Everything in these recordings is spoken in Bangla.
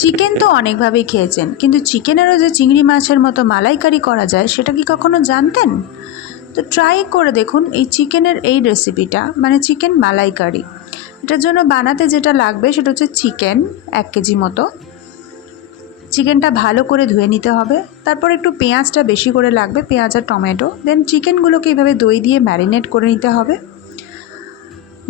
চিকেন তো অনেকভাবেই খেয়েছেন, কিন্তু চিকেনেরও যে চিংড়ি মাছের মতো মালাইকারি করা যায় সেটা কি কখনো জানতেন? তো ট্রাই করে দেখুন এই চিকেনের এই রেসিপিটা, মানে চিকেন মালাইকারি। এটার জন্য বানাতে যেটা লাগবে সেটা হচ্ছে চিকেন 1 কেজি মতো। চিকেনটা ভালো করে ধুয়ে নিতে হবে। তারপর একটু পেঁয়াজটা বেশি করে লাগবে, পেঁয়াজ আর টমেটো। দেন চিকেনগুলোকে এইভাবে দই দিয়ে ম্যারিনেট করে নিতে হবে।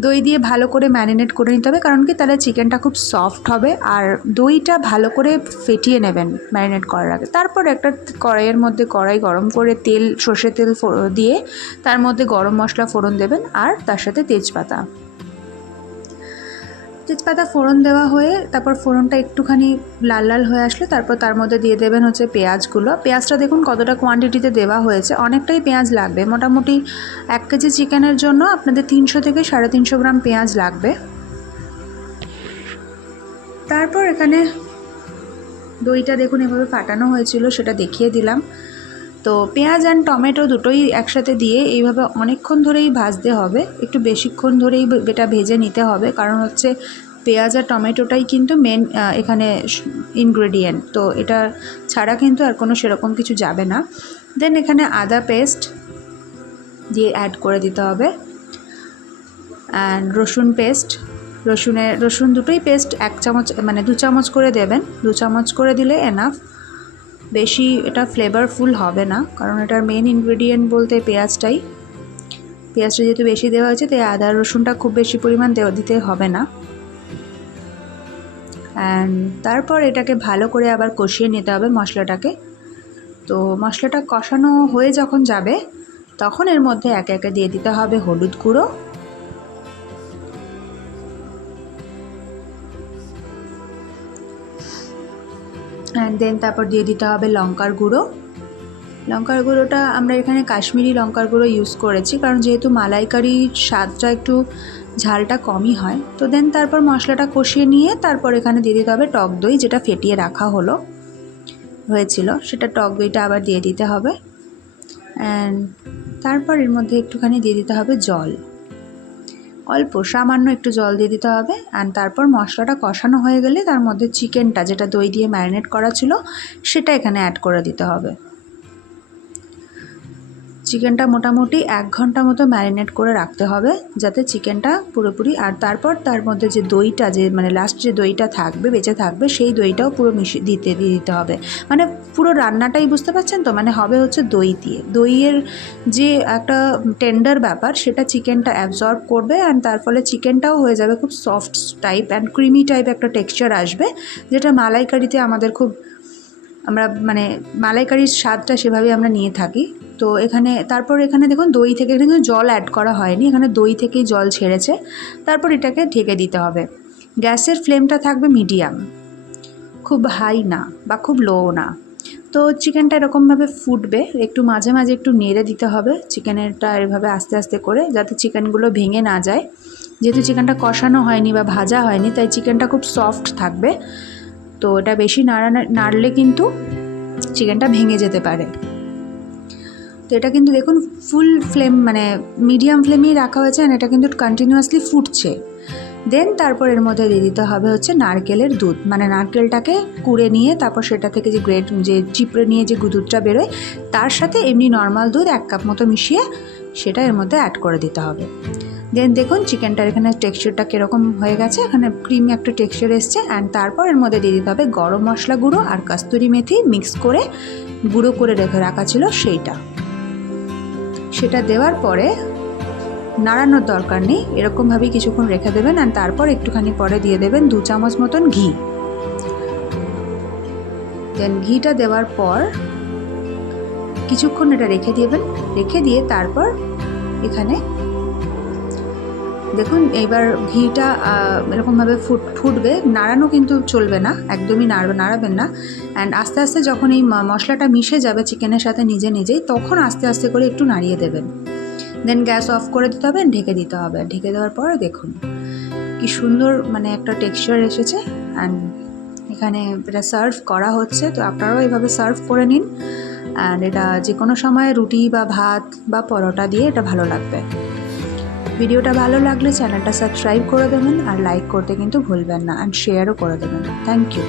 দই দিয়ে ভালো করে ম্যারিনেট করে নিতে হবে, কারণ কি তাহলে চিকেনটা খুব সফট হবে। আর দইটা ভালো করে ফেটিয়ে নেবেন ম্যারিনেট করার আগে। তারপর একটা কড়াইয়ের মধ্যে কড়াই গরম করে তেল, সর্ষের তেল দিয়ে তার মধ্যে গরম মশলা ফোড়ন দেবেন আর তার সাথে তেজপাতা ফোড়ন দেওয়া হয়ে তারপর ফোড়নটা একটুখানি লাল লাল হয়ে আসলে তারপর তার মধ্যে দিয়ে দেবেন হচ্ছে পেঁয়াজগুলো। পেঁয়াজটা দেখুন কতটা কোয়ান্টিটিতে দেওয়া হয়েছে, অনেকটাই পেঁয়াজ লাগবে। মোটামুটি 1 কেজি চিকেনের জন্য আপনাদের 300 থেকে 350 গ্রাম পেঁয়াজ লাগবে। তারপর এখানে দইটা দেখুন এভাবে ফাটানো হয়েছিল, সেটা দেখিয়ে দিলাম। তো পেঁয়াজ অ্যান্ড টমেটো দুটোই একসাথে দিয়ে এইভাবে অনেকক্ষণ ধরেই ভাজতে হবে, একটু বেশিক্ষণ ধরেই এটা ভেজে নিতে হবে, কারণ হচ্ছে পেঁয়াজ আর টমেটোটাই কিন্তু মেন এখানে ইনগ্রেডিয়েন্ট। তো এটা ছাড়া কিন্তু আর কোনো সেরকম কিছু যাবে না। দেন এখানে আদা পেস্ট দিয়ে অ্যাড করে দিতে হবে, অ্যান্ড রসুন পেস্ট। রসুন দুটোই পেস্ট 1 চামচ, মানে 2 চামচ করে দেবেন। 2 চামচ করে দিলে এনাফ, বেশি এটা ফ্লেভারফুল হবে না, কারণ এটার মেন ইনগ্রেডিয়েন্ট বলতে পেঁয়াজটা যেহেতু বেশি দেওয়া হয়েছে তাই আদা রসুনটা খুব বেশি পরিমাণ দিতে হবে না। অ্যান্ড তারপর এটাকে ভালো করে আবার কষিয়ে নিতে হবে মশলাটাকে। তো মশলাটা কষানো হয়ে যখন যাবে তখন এর মধ্যে একে একে দিয়ে দিতে হবে হলুদ গুঁড়ো, অ্যান্ড দেন তারপর দিয়ে দিতে হবে লঙ্কার গুঁড়োটা আমরা এখানে কাশ্মীরি লঙ্কার গুঁড়ো ইউজ করেছি, কারণ যেহেতু মালাইকারির স্বাদটা একটু ঝালটা কমই হয়। তো দেন তারপর মশলাটা কষিয়ে নিয়ে তারপর এখানে দিয়ে দিতে হবে টক দই, যেটা ফেটিয়ে রাখা হয়েছিল, সেটা টক দইটা আবার দিয়ে দিতে হবে। অ্যান্ড তারপর এর মধ্যে একটুখানি দিয়ে দিতে হবে জল, অল্প সামান্য একটু জল দিয়ে দিতে হবে। অ্যান্ড তারপর মশলাটা কষানো হয়ে গেলে তার মধ্যে চিকেনটা, যেটা দই দিয়ে ম্যারিনেট করা ছিল, সেটা এখানে অ্যাড করে দিতে হবে। চিকেনটা মোটামুটি 1 ঘন্টা মতো ম্যারিনেট করে রাখতে হবে, যাতে চিকেনটা পুরোপুরি, আর তারপর তার মধ্যে যে দইটা, যে মানে লাস্ট যে দইটা থাকবে, বেঁচে থাকবে, সেই দইটাও পুরো দিয়ে দিতে হবে। মানে পুরো রান্নাটাই বুঝতে পারছেন তো, মানে হবে হচ্ছে দই দিয়ে। দইয়ের যে একটা টেন্ডার ব্যাপার, সেটা চিকেনটা অ্যাবজর্ব করবে, অ্যান্ড তার ফলে চিকেনটাও হয়ে যাবে খুব soft type and creamy type একটা টেক্সচার আসবে, যেটা মালাইকারিতে আমাদের খুব, আমরা মানে মালাইকারির স্বাদটা সেভাবেই আমরা নিয়ে থাকি। তো তারপর এখানে দেখুন দই থেকে, এখানে কিন্তু জল অ্যাড করা হয়নি, এখানে দই থেকেই জল ছেড়েছে। তারপর এটাকে ঢেকে দিতে হবে। গ্যাসের ফ্লেমটা থাকবে মিডিয়াম, খুব হাই না বা খুব লো না। তো চিকেনটা এরকমভাবে ফুটবে, একটু মাঝে মাঝে একটু নেড়ে দিতে হবে চিকেনেরটা এভাবে আস্তে আস্তে করে, যাতে চিকেনগুলো ভেঙে না যায়। যেহেতু চিকেনটা কষানো হয়নি বা ভাজা হয়নি, তাই চিকেনটা খুব সফট থাকবে। তো এটা বেশি নাড়লে কিন্তু চিকেনটা ভেঙে যেতে পারে। তো এটা কিন্তু দেখুন ফুল ফ্লেম, মানে মিডিয়াম ফ্লেমেই রাখা হয়েছে, আর এটা কিন্তু কন্টিনিউয়াসলি ফুটছে। দেন তারপর এর মধ্যে দিয়ে দিতে হবে হচ্ছে নারকেলের দুধ, মানে নারকেলটাকে কুড়ে নিয়ে তারপর সেটা থেকে যে চিপড়ে নিয়ে যে দুধটা বেরোয়, তার সাথে এমনি নর্মাল দুধ 1 কাপ মতো মিশিয়ে সেটা এর মধ্যে অ্যাড করে দিতে হবে। দেন দেখুন চিকেনটার এখানে টেক্সচারটা কীরকম হয়ে গেছে, এখানে ক্রিমি একটা টেক্সচার এসছে। অ্যান্ড তারপর এর মধ্যে দিয়ে দিতে হবে গরম মশলা গুঁড়ো আর কস্তুরি মেথি মিক্স করে গুঁড়ো করে রাখা ছিল সেটা দেওয়ার পরে নাড়ানোর দরকার নেই, এরকমভাবেই কিছুক্ষণ রেখে দেবেন। আর তারপর একটুখানি পরে দিয়ে দেবেন 2 চামচ মতন ঘি। দেন ঘিটা দেওয়ার পর কিছুক্ষণ এটা রেখে দিয়ে তারপর এখানে দেখুন এইবার ঘিটা এরকমভাবে ফুটবে, নাড়ানো কিন্তু চলবে না, একদমই নাড়াবেন না। অ্যান্ড আস্তে আস্তে যখন এই মশলাটা মিশে যাবে চিকেনের সাথে নিজেই, তখন আস্তে আস্তে করে একটু নাড়িয়ে দেবেন। দেন গ্যাস অফ করে দিতে হবে, ঢেকে দিতে হবে। ঢেকে দেওয়ার পর দেখুন কি সুন্দর মানে একটা টেক্সচার এসেছে। অ্যান্ড এখানে এটা সার্ভ করা হচ্ছে, তো আপনারাও এইভাবে সার্ভ করে নিন। অ্যান্ড এটা যে কোনো সময় রুটি বা ভাত বা পরোটা দিয়ে এটা ভালো লাগবে। ভিডিওটা ভালো লাগলে চ্যানেলটা সাবস্ক্রাইব করে দেবেন, আর লাইক করতে কিন্তু ভুলবেন না, অ্যান্ড শেয়ারও করে দেবেন। Thank you.